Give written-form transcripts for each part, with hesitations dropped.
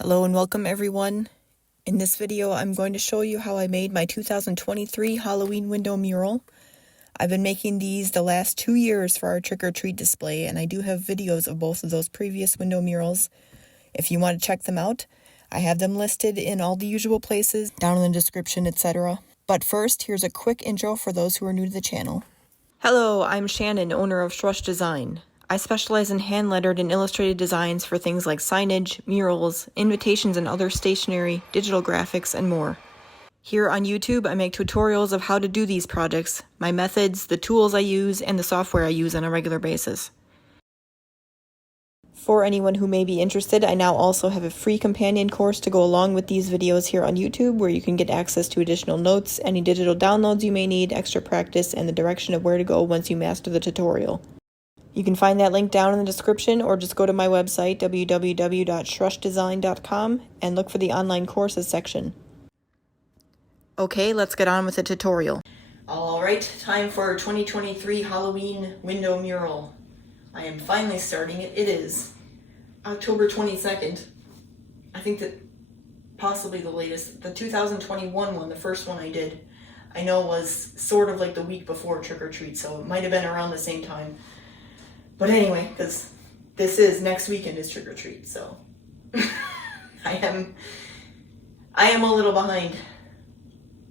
Hello and welcome everyone. In this video I'm going to show you how I made my 2023 Halloween window mural. I've been making these the last 2 years for our trick-or-treat display, and I do have videos of both of those previous window murals. If you want to check them out, I have them listed in all the usual places, down in the description, etc. But first, here's a quick intro for those who are new to the channel. Hello, I'm Shannon, owner of Shrush Design. I specialize in hand-lettered and illustrated designs for things like signage, murals, invitations and other stationery, digital graphics, and more. Here on YouTube, I make tutorials of how to do these projects, my methods, the tools I use, and the software I use on a regular basis. For anyone who may be interested, I now also have a free companion course to go along with these videos here on YouTube, where you can get access to additional notes, any digital downloads you may need, extra practice, and the direction of where to go once you master the tutorial. You can find that link down in the description, or just go to my website, www.shrushdesign.com, and look for the online courses section. Okay, let's get on with the tutorial. Alright, time for 2023 Halloween window mural. I am finally starting it. It is October 22nd. I think that possibly the latest. The 2021 one, the first one I did, I know was sort of like the week before Trick or Treat, so it might have been around the same time. But anyway, because this is next weekend is Trick or Treat, so I am a little behind,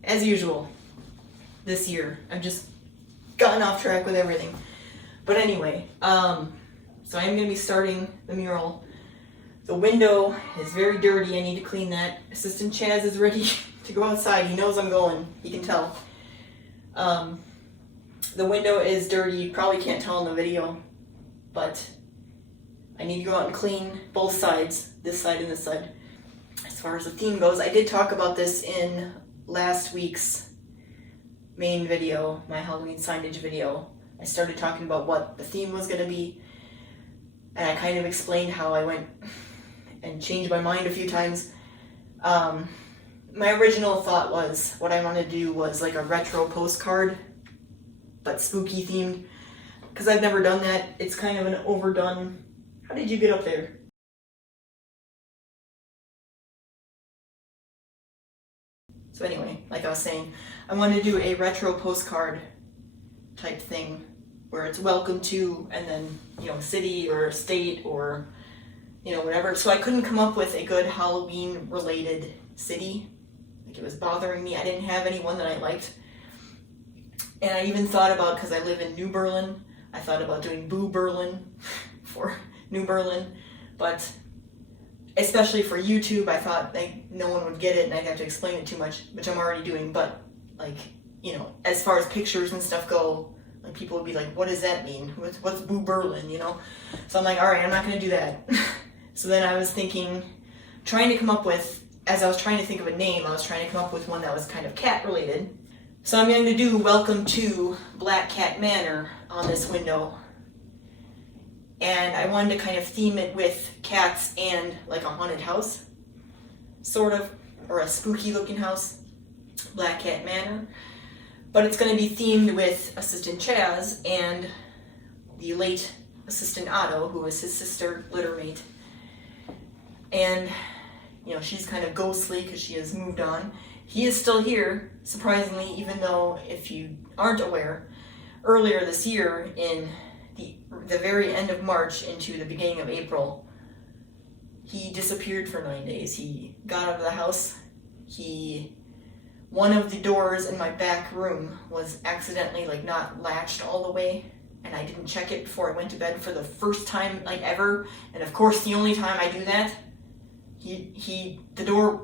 as usual, this year. I've just gotten off track with everything. But anyway, so I am going to be starting the mural. The window is very dirty. I need to clean that. Assistant Chaz is ready to go outside. He knows I'm going. He can tell. The window is dirty. You probably can't tell in the video, but I need to go out and clean both sides, this side and this side. As far as the theme goes, I did talk about this in last week's main video, my Halloween signage video. I started talking about what the theme was going to be, and I kind of explained how I went and changed my mind a few times. My original thought was, what I wanted to do was like a retro postcard, but spooky themed, because I've never done that. It's kind of an overdone... How did you get up there? So anyway, like I was saying, I want to do a retro postcard type thing where it's welcome to, and then, city or state or, whatever. So I couldn't come up with a good Halloween related city. Like, it was bothering me. I didn't have anyone that I liked. And I even thought about, because I live in New Berlin, I thought about doing Boo Berlin for New Berlin, but especially for YouTube, I thought no one would get it and I'd have to explain it too much, which I'm already doing. But as far as pictures and stuff go, like, people would be like, what does that mean? What's Boo Berlin, So I'm like, all right, I'm not going to do that. So then I was trying to come up with, as I was trying to think of a name, I was trying to come up with one that was kind of cat related. So I'm going to do Welcome to Black Cat Manor on this window. And I wanted to kind of theme it with cats and like a haunted house, sort of, or a spooky looking house, Black Cat Manor. But it's going to be themed with Assistant Chaz and the late Assistant Otto, who was his sister, littermate. And, she's kind of ghostly because she has moved on. He is still here, surprisingly, even though, if you aren't aware, earlier this year, in the very end of March into the beginning of April, he disappeared for 9 days. He got out of the house. One of the doors in my back room was accidentally not latched all the way, and I didn't check it before I went to bed for the first time ever. And of course, the only time I do that, the door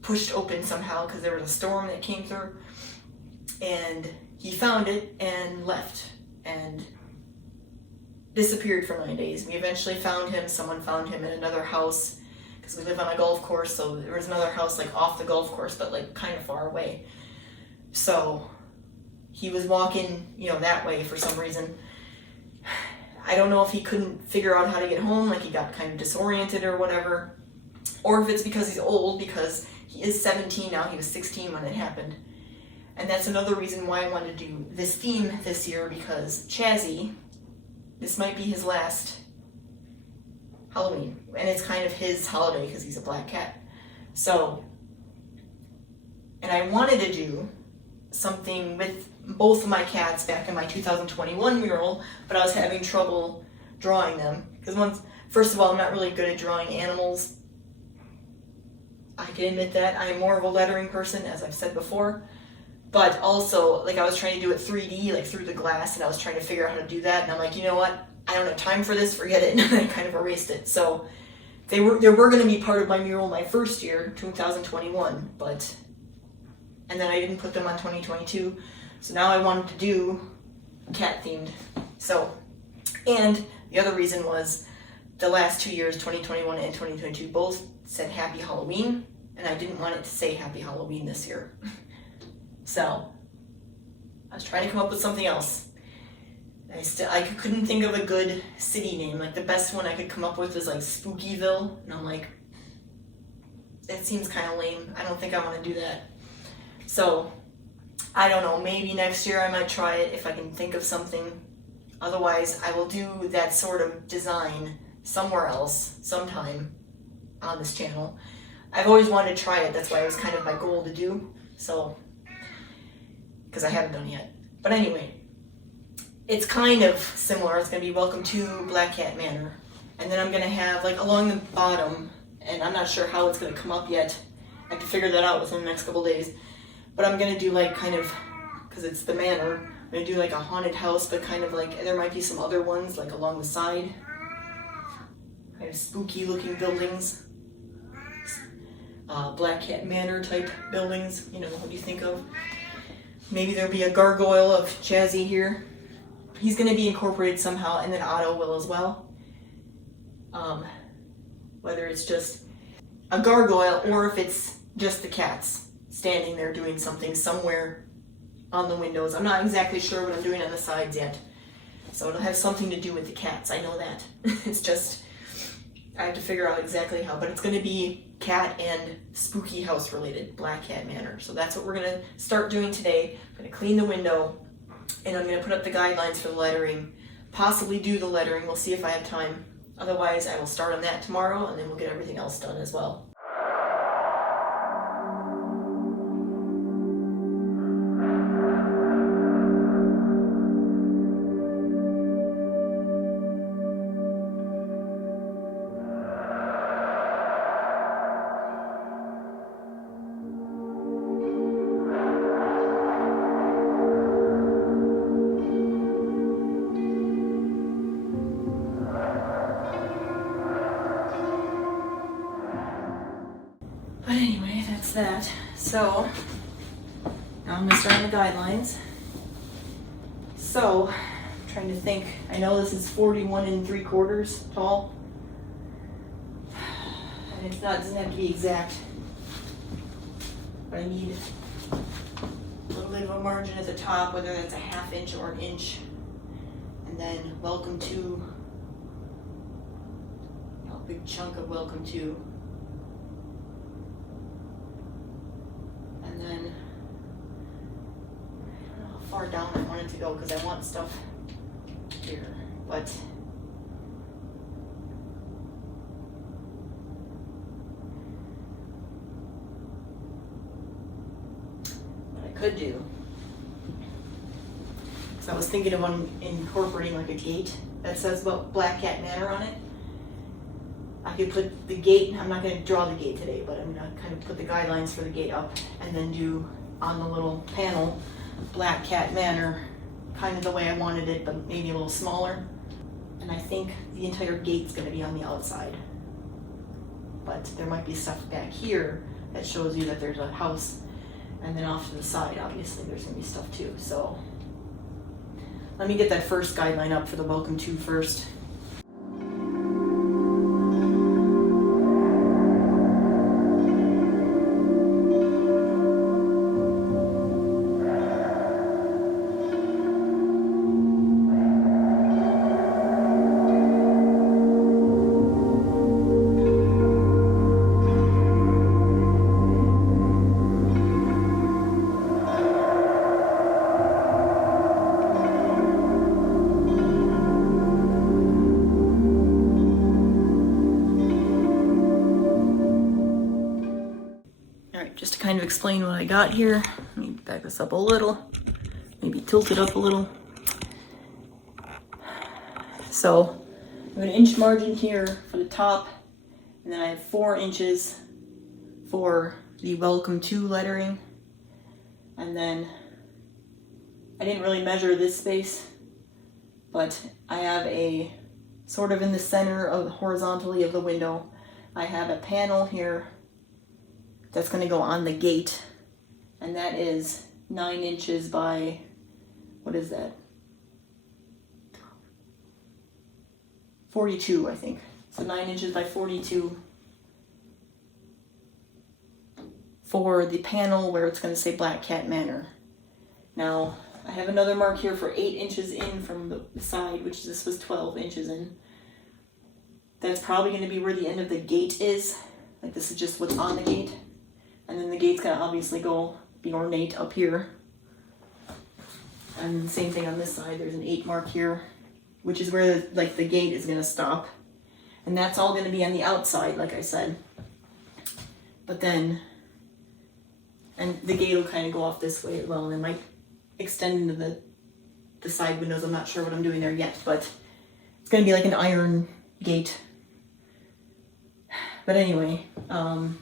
pushed open somehow because there was a storm that came through, and he found it and left and disappeared for 9 days. We eventually found him. Someone found him in another house, because we live on a golf course, so there was another house off the golf course, but kind of far away. So he was walking, that way for some reason. I don't know if he couldn't figure out how to get home, he got kind of disoriented or whatever, or if it's because he's old, because he is 17 now. He was 16 when it happened. And that's another reason why I wanted to do this theme this year, because Chazzy, this might be his last Halloween, and it's kind of his holiday because he's a black cat. So, and I wanted to do something with both of my cats back in my 2021 mural, but I was having trouble drawing them because first of all, I'm not really good at drawing animals. I can admit that. I am more of a lettering person, as I've said before. But also, like, I was trying to do it 3D, like through the glass, and I was trying to figure out how to do that. And I'm like, you know what? I don't have time for this. Forget it. And I kind of erased it. So they were going to be part of my mural my first year, 2021, and then I didn't put them on 2022. So now I wanted to do cat themed. So, and the other reason was the last 2 years, 2021 and 2022, both said Happy Halloween, and I didn't want it to say Happy Halloween this year. So I was trying to come up with something else. I couldn't think of a good city name. Like, the best one I could come up with was like Spookyville, and I'm like, that seems kind of lame. I don't think I want to do that. So I don't know, maybe next year I might try it if I can think of something. Otherwise, I will do that sort of design somewhere else sometime on this channel. I've always wanted to try it. That's why it was kind of my goal to do. So, because I haven't done it yet. But anyway, it's kind of similar. It's going to be Welcome to Black Cat Manor. And then I'm going to have, like, along the bottom, and I'm not sure how it's going to come up yet. I have to figure that out within the next couple days. But I'm going to do, like, kind of, because it's the manor, I'm going to do like a haunted house, but kind of like, there might be some other ones, like, along the side. Kind of spooky looking buildings. Black Cat Manor type buildings, you know, what do you think of? Maybe there'll be a gargoyle of Chazzy here. He's going to be incorporated somehow, and then Otto will as well. Whether it's just a gargoyle or if it's just the cats standing there doing something somewhere on the windows. I'm not exactly sure what I'm doing on the sides yet. So it'll have something to do with the cats, I know that. It's just, I have to figure out exactly how, but it's going to be cat and spooky house related, Black Cat Manor. So that's what we're going to start doing today. I'm going to clean the window, and I'm going to put up the guidelines for the lettering, possibly do the lettering. We'll see if I have time. Otherwise, I will start on that tomorrow, and then we'll get everything else done as well. But anyway, that's that. So, now I'm going to start on the guidelines. So, I'm trying to think. I know this is 41 3/4 tall. And it doesn't have to be exact. But I need a little bit of a margin at the top, whether that's a 1/2 inch or an inch. And then welcome to, a big chunk of welcome to. And then, I don't know how far down I want it to go because I want stuff here, but what I could do, because I was thinking of incorporating like a gate that says about Black Cat Manor on it. I could put the gate, I'm not going to draw the gate today, but I'm going to kind of put the guidelines for the gate up and then do on the little panel Black Cat Manor, kind of the way I wanted it, but maybe a little smaller. And I think the entire gate's going to be on the outside. But there might be stuff back here that shows you that there's a house, and then off to the side, obviously, there's going to be stuff too. So let me get that first guideline up for the welcome to first. just to kind of explain what I got here. Let me back this up a little, maybe tilt it up a little. So I have an inch margin here for the top, and then I have 4 inches for the welcome to lettering. And then I didn't really measure this space, but I have a sort of in the center of horizontally of the window, I have a panel here that's going to go on the gate, and that is 9 inches by, what is that? 42, I think. So 9 inches by 42 for the panel where it's going to say Black Cat Manor. Now, I have another mark here for 8 inches in from the side, which this was 12 inches in. That's probably going to be where the end of the gate is. Like, this is just what's on the gate. And then the gate's going to obviously be ornate up here. And same thing on this side. There's an 8 mark here, which is where the gate is going to stop. And that's all going to be on the outside, like I said. But then, and the gate will kind of go off this way as well, and it might extend into the side windows. I'm not sure what I'm doing there yet, but it's going to be like an iron gate. But anyway, and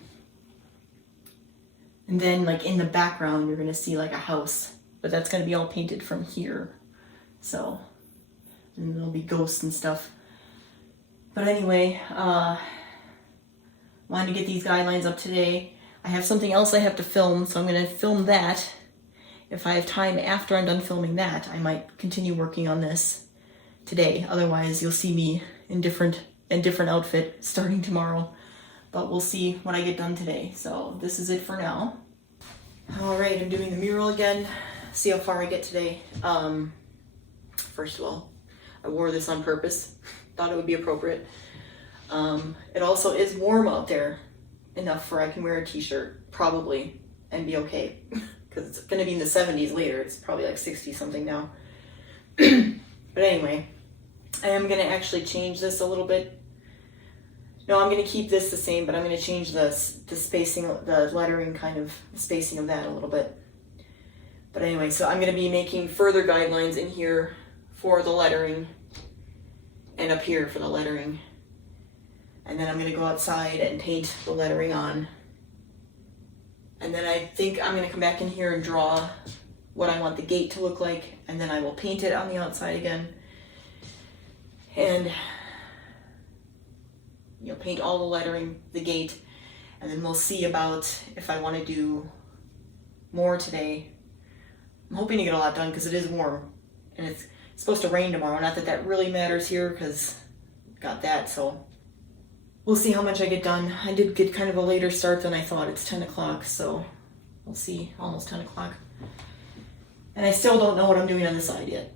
then like in the background, you're going to see like a house, but that's going to be all painted from here. So, and there'll be ghosts and stuff. But anyway, wanted to get these guidelines up today. I have something else I have to film, so I'm going to film that. If I have time after I'm done filming that, I might continue working on this today. Otherwise, you'll see me in different outfit starting tomorrow. But we'll see what I get done today. So this is it for now. All right, I'm doing the mural again. See how far I get today. First of all, I wore this on purpose. Thought it would be appropriate. It also is warm out there enough for I can wear a t-shirt probably and be okay, because it's going to be in the 70s later. It's probably like 60 something now. But anyway, I am going to actually change this a little bit. No, I'm going to keep this the same, but I'm going to change the spacing, the lettering kind of spacing of that a little bit. But anyway, so I'm going to be making further guidelines in here for the lettering and up here for the lettering. And then I'm going to go outside and paint the lettering on. And then I think I'm going to come back in here and draw what I want the gate to look like, and then I will paint it on the outside again. And paint all the lettering, the gate, and then we'll see about if I want to do more today. I'm hoping to get a lot done because it is warm, and it's supposed to rain tomorrow. Not that that really matters here because got that, so we'll see how much I get done. I did get kind of a later start than I thought. It's 10 o'clock, so we'll see. Almost 10 o'clock. And I still don't know what I'm doing on the side yet.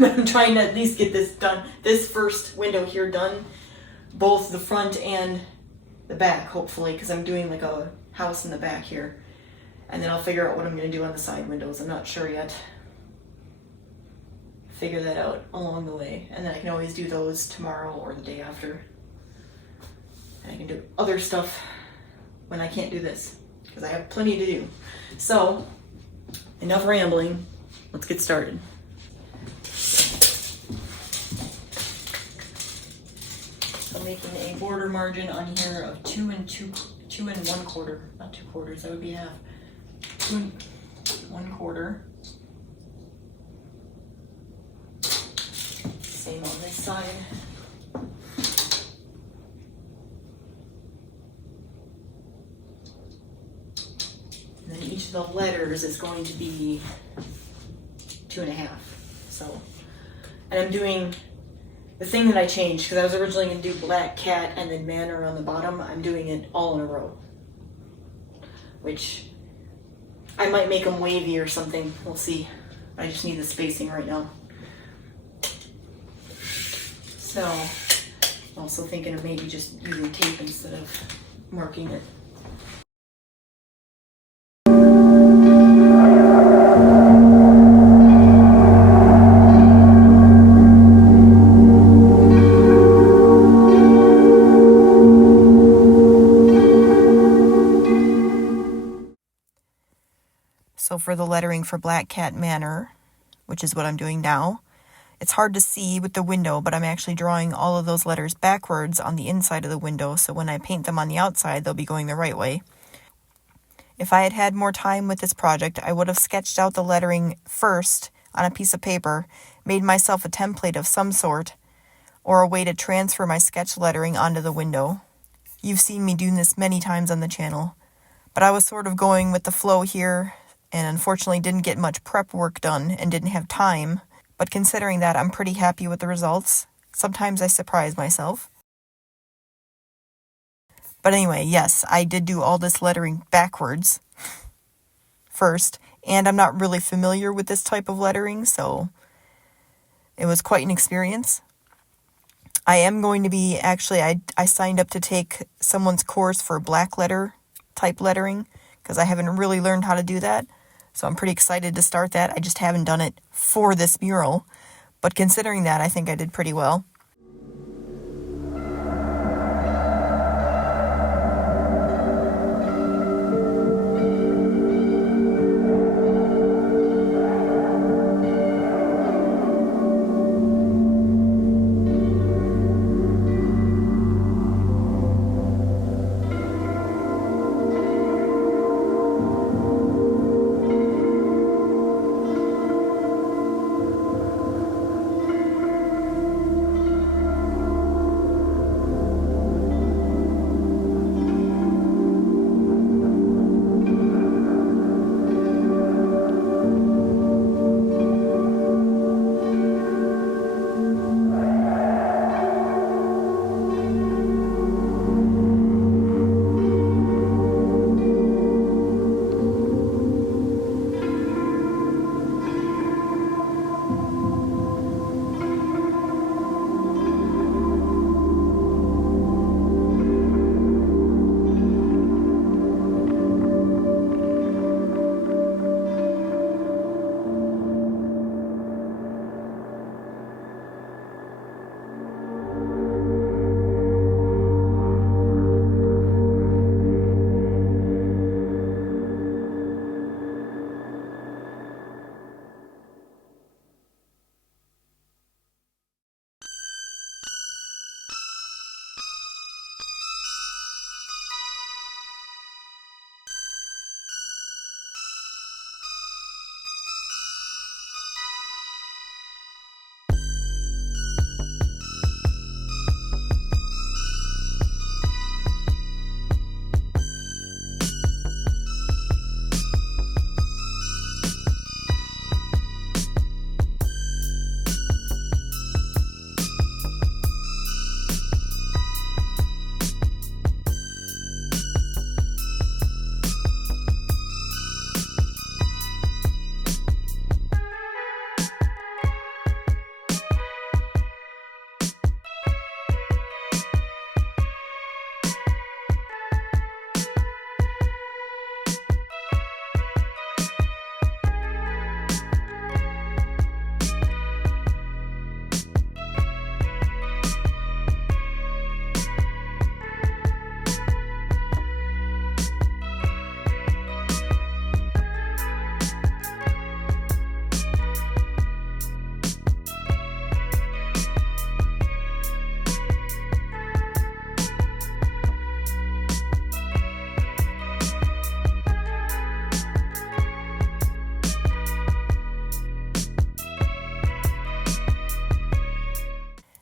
But I'm trying to at least get this done. This first window here done. Both the front and the back, hopefully, because I'm doing like a house in the back here. And then I'll figure out what I'm going to do on the side windows. I'm not sure yet. Figure that out along the way. And then I can always do those tomorrow or the day after. And I can do other stuff when I can't do this, because I have plenty to do. So, enough rambling. Let's get started. So making a border margin on here of 2 and 1/4, not 2 quarters, that would be half. 2 and 1/4. Same on this side. And then each of the letters is going to be 2.5. So, and I'm doing the thing that I changed, because I was originally going to do Black Cat and then Manor on the bottom. I'm doing it all in a row, which I might make them wavy or something. We'll see. I just need the spacing right now. So, I'm also thinking of maybe just using tape instead of marking it. So for the lettering for Black Cat Manor, which is what I'm doing now, it's hard to see with the window, but I'm actually drawing all of those letters backwards on the inside of the window, so when I paint them on the outside, they'll be going the right way. If I had had more time with this project, I would have sketched out the lettering first on a piece of paper, made myself a template of some sort, or a way to transfer my sketch lettering onto the window. You've seen me doing this many times on the channel, but I was sort of going with the flow here, and unfortunately didn't get much prep work done and didn't have time. But considering that, I'm pretty happy with the results. Sometimes I surprise myself. But anyway, yes, I did do all this lettering backwards first, and I'm not really familiar with this type of lettering, so it was quite an experience. I am going to be, I signed up to take someone's course for black letter type lettering, because I haven't really learned how to do that. So I'm pretty excited to start that. I just haven't done it for this mural. But considering that, I think I did pretty well.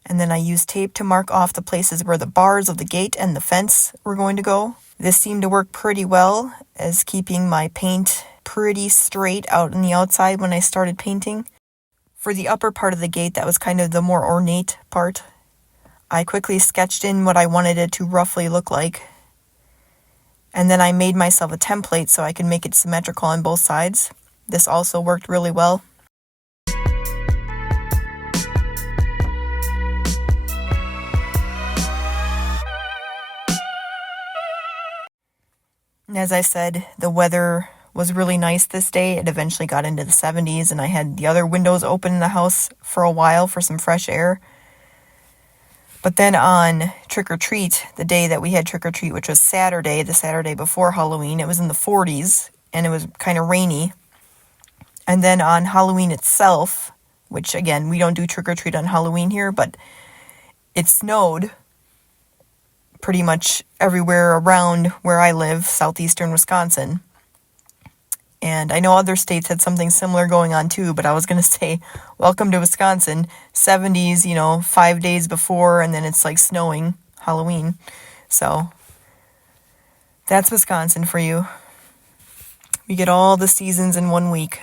And then I used tape to mark off the places where the bars of the gate and the fence were going to go. This seemed to work pretty well as keeping my paint pretty straight out on the outside when I started painting. For the upper part of the gate, that was kind of the more ornate part, I quickly sketched in what I wanted it to roughly look like. And then I made myself a template so I could make it symmetrical on both sides. This also worked really well. And as I said, the weather was really nice this day. It eventually got into the 70s, and I had the other windows open in the house for a while for some fresh air. But then on trick-or-treat, the day that we had trick-or-treat, which was Saturday, the Saturday before Halloween, it was in the 40s, and it was kind of rainy. And then on Halloween itself, which again, we don't do trick-or-treat on Halloween here, but it snowed pretty much everywhere around where I live, southeastern Wisconsin. And I know other states had something similar going on too, but I was going to say, welcome to Wisconsin. 70s, 5 days before, and then it's like snowing Halloween. So that's Wisconsin for you. We get all the seasons in 1 week.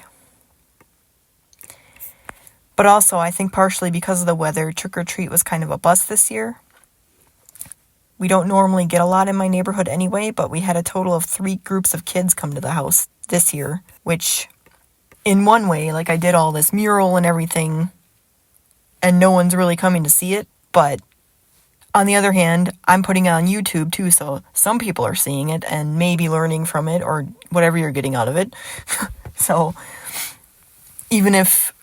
But also, I think partially because of the weather, trick-or-treat was kind of a bust this year. We don't normally get a lot in my neighborhood anyway, but we had a total of 3 groups of kids come to the house this year, which in one way, like I did all this mural and everything, and no one's really coming to see it, but on the other hand, I'm putting it on YouTube too, so some people are seeing it and maybe learning from it or whatever you're getting out of it. So even if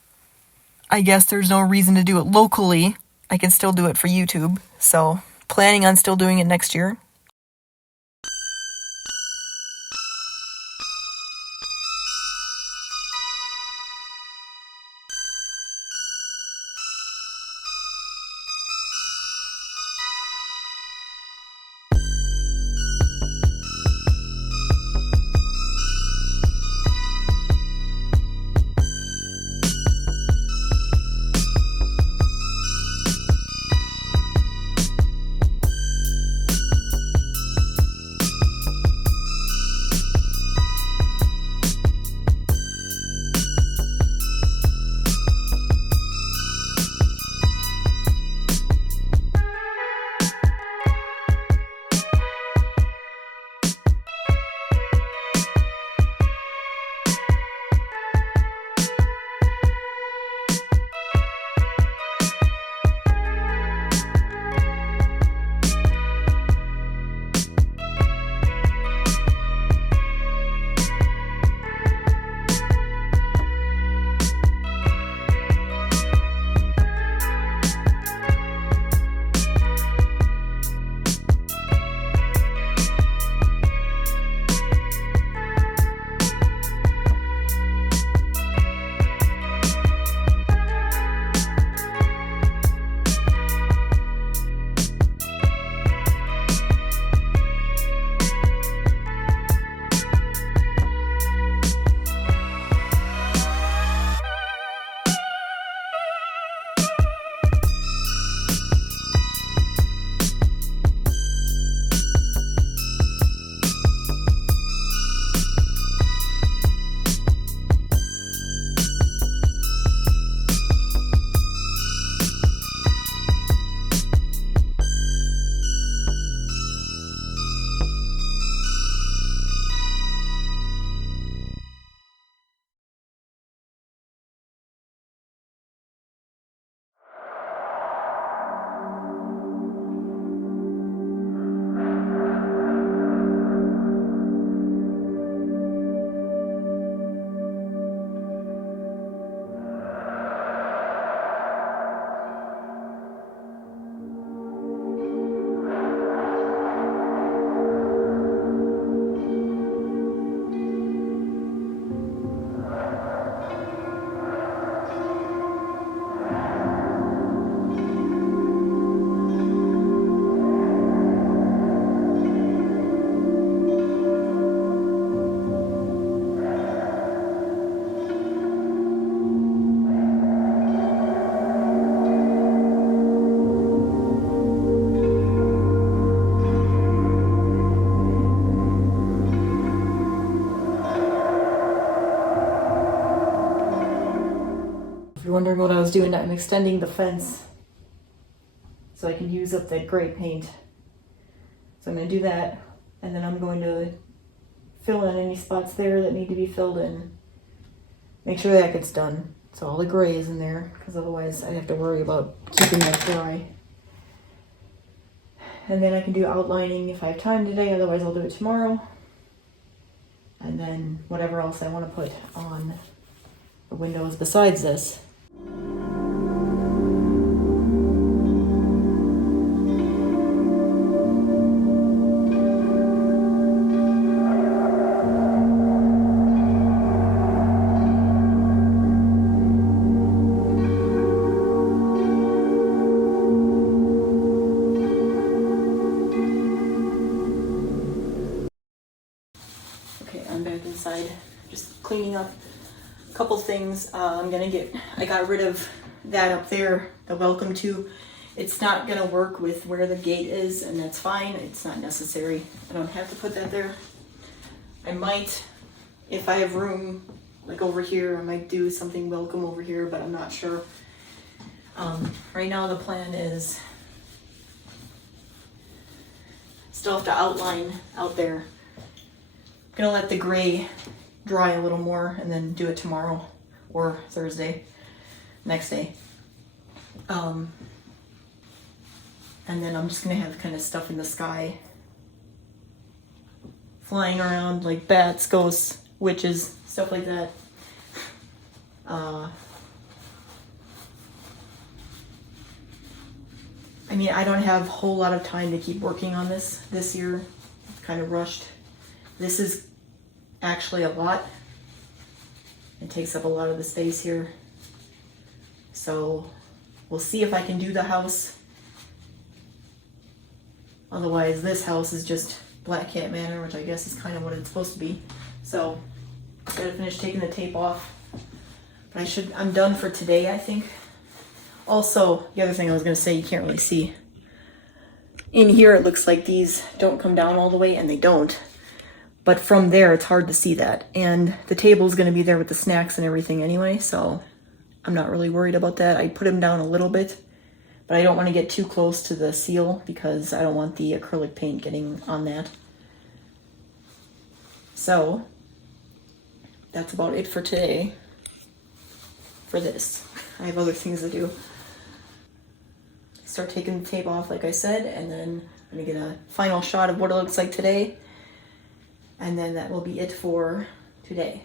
I guess there's no reason to do it locally, I can still do it for YouTube. So planning on still doing it next year. If you're wondering what I was doing, I'm extending the fence so I can use up that gray paint. So I'm going to do that, and then I'm going to fill in any spots there that need to be filled in. Make sure that gets done, so all the gray is in there, because otherwise I'd have to worry about keeping that dry. And then I can do outlining if I have time today, otherwise I'll do it tomorrow. And then whatever else I want to put on the windows besides this. I'm back inside, just cleaning up a couple things. I got rid of that up there, the welcome to. It's not gonna work with where the gate is, and that's fine. It's not necessary. I don't have to put that there. I might, if I have room, like over here, I might do something welcome over here, but I'm not sure. Right now the plan is still have to outline out there. I'm gonna let the gray dry a little more and then do it tomorrow or Thursday, next day. And then I'm just gonna have kind of stuff in the sky flying around, like bats, ghosts, witches, stuff like that. I mean, I don't have a whole lot of time to keep working on this year. It's kind of rushed. This is actually a lot. It takes up a lot of the space here. So we'll see if I can do the house. Otherwise, this house is just Black Cat Manor, which I guess is kind of what it's supposed to be. So gotta finish taking the tape off. But I'm done for today, I think. Also, the other thing I was gonna say, you can't really see. In here, it looks like these don't come down all the way, and they don't. But from there, it's hard to see that. And the table's gonna be there with the snacks and everything anyway, so I'm not really worried about that. I put them down a little bit, but I don't want to get too close to the seal because I don't want the acrylic paint getting on that. So that's about it for today. For this, I have other things to do. Start taking the tape off, like I said, and then I'm gonna get a final shot of what it looks like today. And then that will be it for today.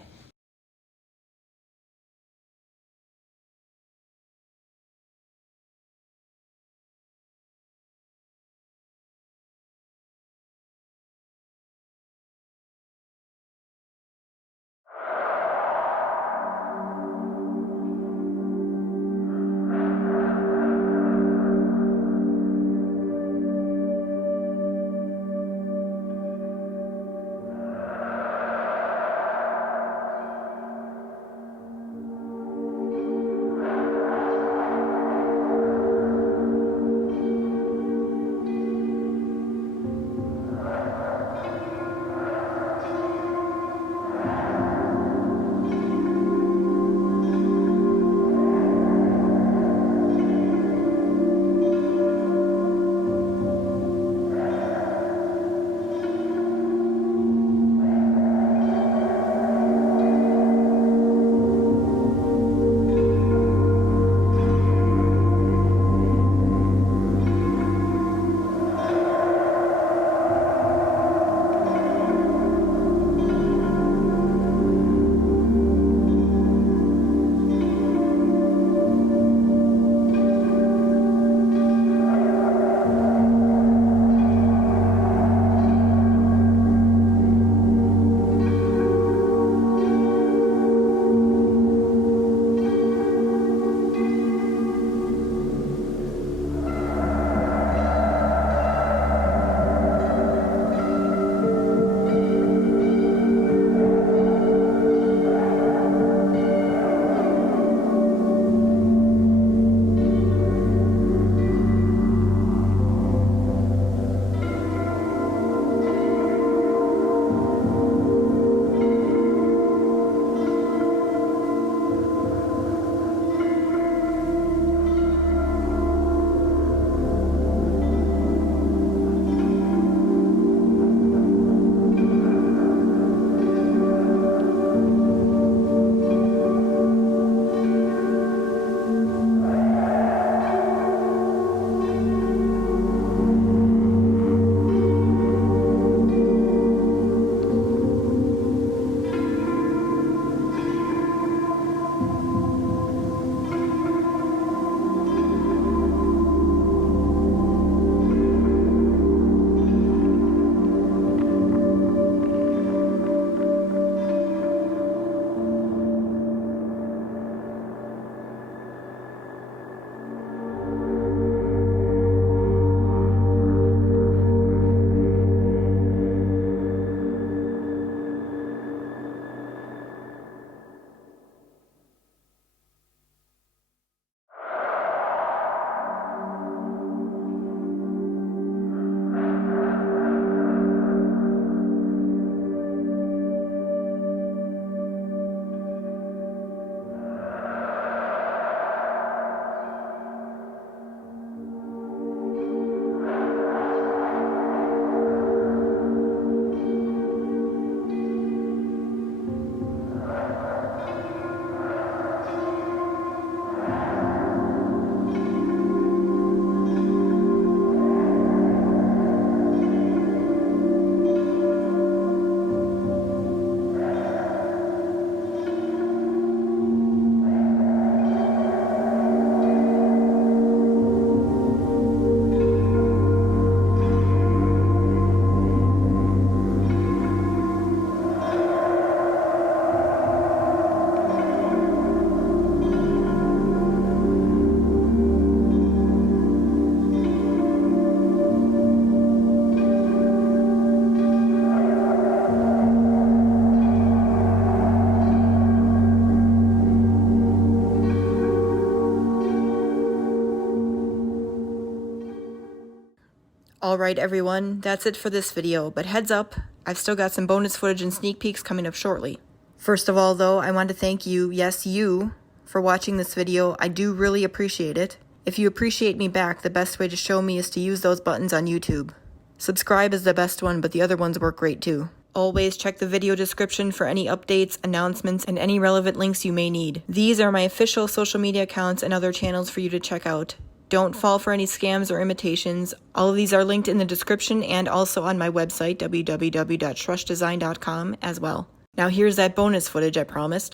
Alright everyone, that's it for this video, but heads up, I've still got some bonus footage and sneak peeks coming up shortly. First of all though, I want to thank you, yes you, for watching this video. I do really appreciate it. If you appreciate me back, the best way to show me is to use those buttons on YouTube. Subscribe is the best one, but the other ones work great too. Always check the video description for any updates, announcements, and any relevant links you may need. These are my official social media accounts and other channels for you to check out. Don't fall for any scams or imitations. All of these are linked in the description and also on my website, www.shrushdesign.com as well. Now here's that bonus footage I promised.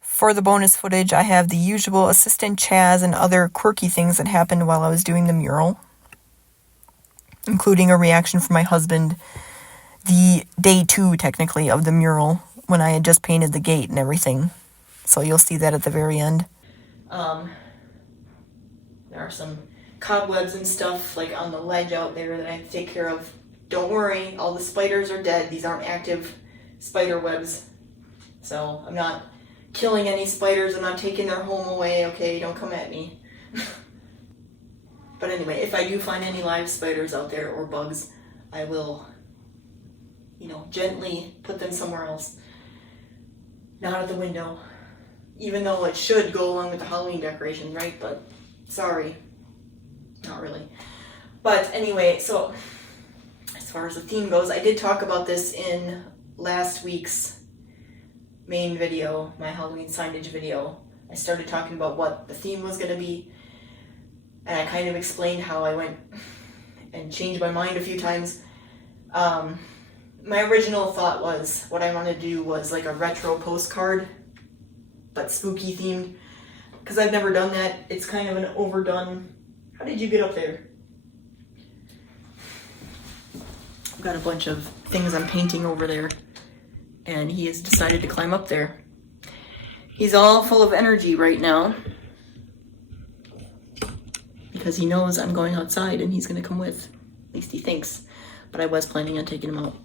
For the bonus footage, I have the usual assistant Chaz and other quirky things that happened while I was doing the mural, including a reaction from my husband, the day 2, technically, of the mural, when I had just painted the gate and everything. So you'll see that at the very end. There are some cobwebs and stuff, like on the ledge out there that I have to take care of. Don't worry, all the spiders are dead. These aren't active spider webs. So I'm not killing any spiders. I'm not taking their home away, okay? Don't come at me. But anyway, if I do find any live spiders out there or bugs, I will, gently put them somewhere else. Not at the window. Even though it should go along with the Halloween decoration, right? But sorry. Not really. But anyway, so as far as the theme goes, I did talk about this in last week's main video, my Halloween signage video. I started talking about what the theme was going to be, and I kind of explained how I went and changed my mind a few times. My original thought was, what I wanted to do was like a retro postcard, but spooky themed, because I've never done that. It's kind of an overdone. How did you get up there? I've got a bunch of things I'm painting over there, and he has decided to climb up there. He's all full of energy right now, because he knows I'm going outside and he's going to come with. At least he thinks. But I was planning on taking him out.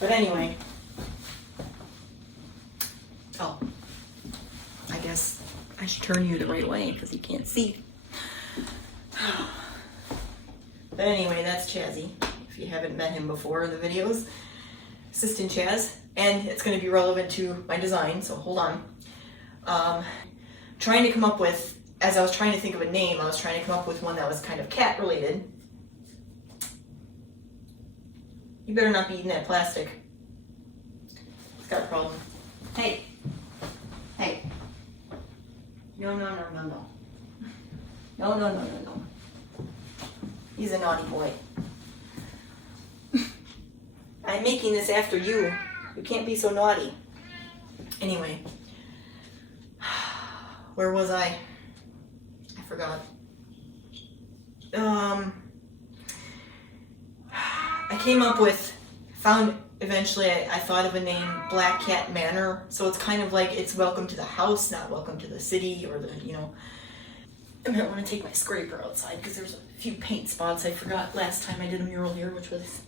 But anyway. Oh. I guess I should turn you the right way because you can't see. But anyway, that's Chazzy. If you haven't met him before in the videos. Assistant Chaz. And it's going to be relevant to my design, so hold on. Trying to come up with, as I was trying to think of a name, I was trying to come up with one that was kind of cat related. You better not be eating that plastic. It's got a problem. Hey. Hey. No. No. He's a naughty boy. I'm making this after you. You can't be so naughty. Anyway. Where was I? I forgot. I came up with, eventually I thought of a name, Cat Manor. So it's kind of like it's welcome to the house, not welcome to the city or the, I might want to take my scraper outside because there's a few paint spots I forgot last time I did a mural here, which was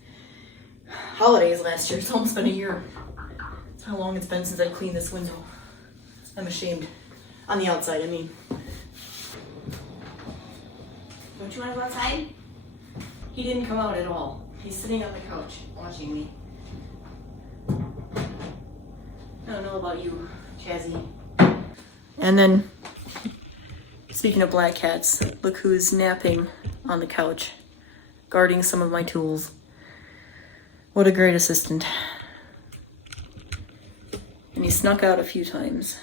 holidays last year. It's almost been a year. That's how long it's been since I cleaned this window. I'm ashamed. On the outside, I mean. Don't you want to go outside? He didn't come out at all. He's sitting on the couch watching me. I don't know about you, Chazzy. And then, speaking of black cats, look who's napping on the couch, guarding some of my tools. What a great assistant. And he snuck out a few times,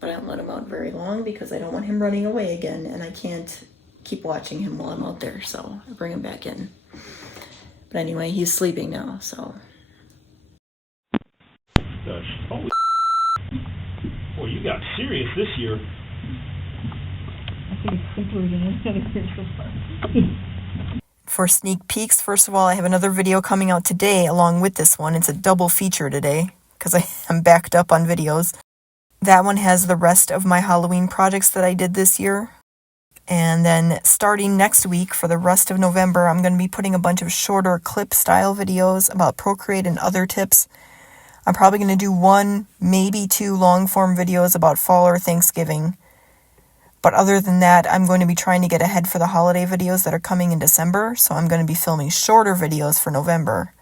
but I don't let him out very long because I don't want him running away again, and I can't keep watching him while I'm out there, so I bring him back in. But anyway, he's sleeping now, so. Holy boy, you got serious this year. I think it's simpler than any other year so far. For sneak peeks, first of all, I have another video coming out today along with this one. It's a double feature today because I am backed up on videos. That one has the rest of my Halloween projects that I did this year. And then starting next week for the rest of November, I'm going to be putting a bunch of shorter clip-style videos about Procreate and other tips. I'm probably going to do 1, maybe 2 long-form videos about fall or Thanksgiving. But other than that, I'm going to be trying to get ahead for the holiday videos that are coming in December. So I'm going to be filming shorter videos for November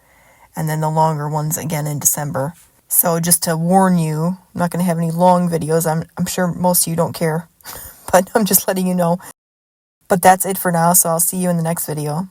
and then the longer ones again in December. So just to warn you, I'm not going to have any long videos. I'm sure most of you don't care, but I'm just letting you know. But that's it for now, so I'll see you in the next video.